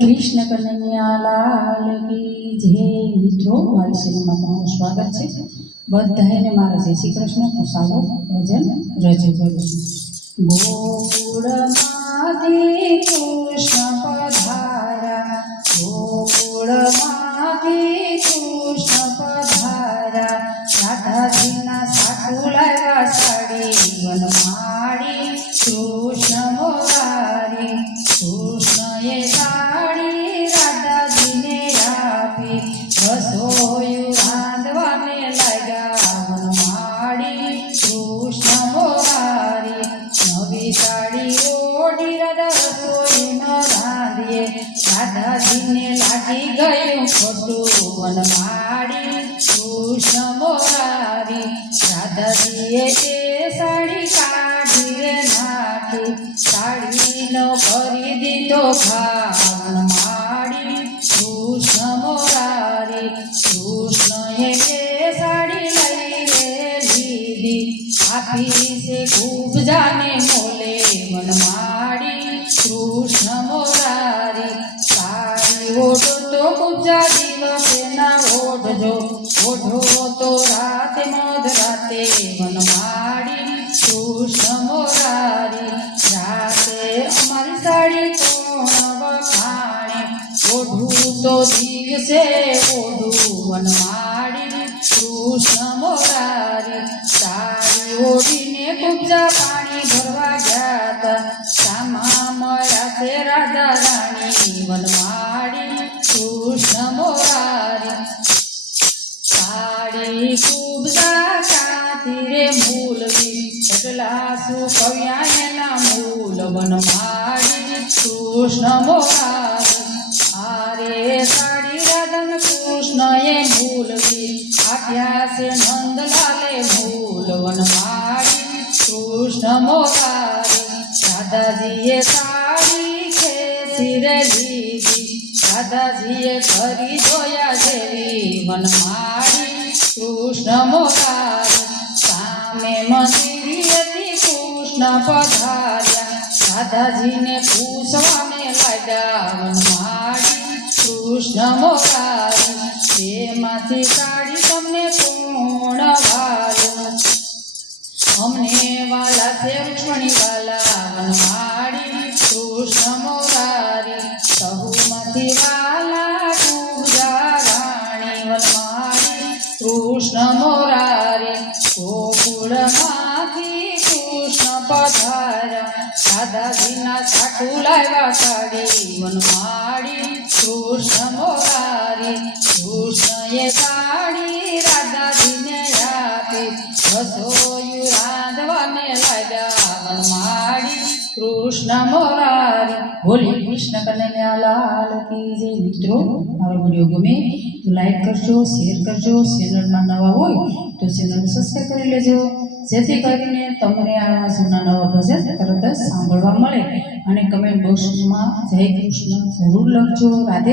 કૃષ્ણ કનૈયા લાલ કી જય. મિત્રો, મારી ચેનલમાં તમારું સ્વાગત છે. બધાને મારા જય શ્રી કૃષ્ણ. તો ચાલો ભજન રજૂ કરું. ગોકુળમાંથી કૃષ્ણ પધારા, ગોકુળમાંથી કૃષ્ણ પધારા, રાધાજીના સાટુ લાવ્યા સાડી વનમાળી કૃષ્ણ મોરારી. કૃષ્ણએ સાડી રાધાજીને આપી, રસોયું રાંધવા મેં લાગ્યા વનમાળી કૃષ્ણ મોરારી. નવી સાડી ઓઢી રાધા રસોઈ ન રાંધીએ, રાધાજીને લાગી ગયું ખોટું વનમાળી કૃષ્ણ મોરારી. રાધાજીએ એ સાડી કાઢી રે નાખી, સાડીનો કરી દીધો ઘા વનમાળી કૃષ્ણ મોરારી. કૃષ્ણએ એ સાડી લઈ રે લીધી, આપી છે ખૂબ જાને મોલે વનમાળી કૃષ્ણ મોરારી. સાડી ઓઢો તો ખૂબ જાદીલો તેના ઓઢજો, ઓઢો તો રાતે મધ રાતે વનમાળી કૃષ્ણ મોરારી. રાતે અમારી સાડી કોણ વખાણે, ઓઢું તો દિવસે ઓઢું વનમાળી કૃષ્ણ મોરારી. સાડી ઓઢીને કુબજા પાણી ભરવા ગયા, સામા મળ્યા છે રાધા રાણી વનમાળી કૃષ્ણ મોરારી. સાડી કુબજા કાંથી રે મૂલવી, એટલા સુકવ્યા એના મૂલ વનમાળી કૃષ્ણ મોરારી. આરે સાડી રાધન કૃષ્ણએ મૂલવી, આપ્યા છે નંદલાલે મૂલ વનમાળી કૃષ્ણ મોરારી. રાધાજીએ સાડી ખેંચી રે લીધી, રાધાજીએ કરી જોયા જેવી વનમાળી કૃષ્ણ મોરારી. સામે મંદિરેથી કૃષ્ણ પધાર્યા, રાધાજીને પૂછવા મેં લાગ્યા વનમાળી કૃષ્ણ મોરારી. તેમાંથી સાડી તમને કોણ વાલ્યું, અમને વાલા છે લક્ષ્મણી વાલા વનમાળી કૃષ્ણ મોરારી. સહુમાંથી વાલા કુબજા રાણી વનમાળી કૃષ્ણ મોરારી. ગોકુળમાંથી કૃષ્ણ પધાર્યા, રાધાજીના સાટુ લાવ્યા સાડી વનમાળી કૃષ્ણ મોરારી. કૃષ્ણએ સાડી રાધાજીને આપી, રસોયું રાંધવા મેં લાગ્યા વનમાળી કૃષ્ણ મોરારી. બોલી કૃષ્ણ કનૈયા લાલ કી જય. મિત્રો, મારો વિડીયો ગમે તો લાઈક કરજો, શેર કરજો. ચેનલમાં નવા હોય તો ચેનલ સબસ્ક્રાઈબ કરી લેજો, જેથી કરીને તમને આ જૂના નવા ભજન તરત જ સાંભળવા મળે. અને કમેન્ટ બોક્સમાં જય કૃષ્ણ જરૂર લખજો. રાધે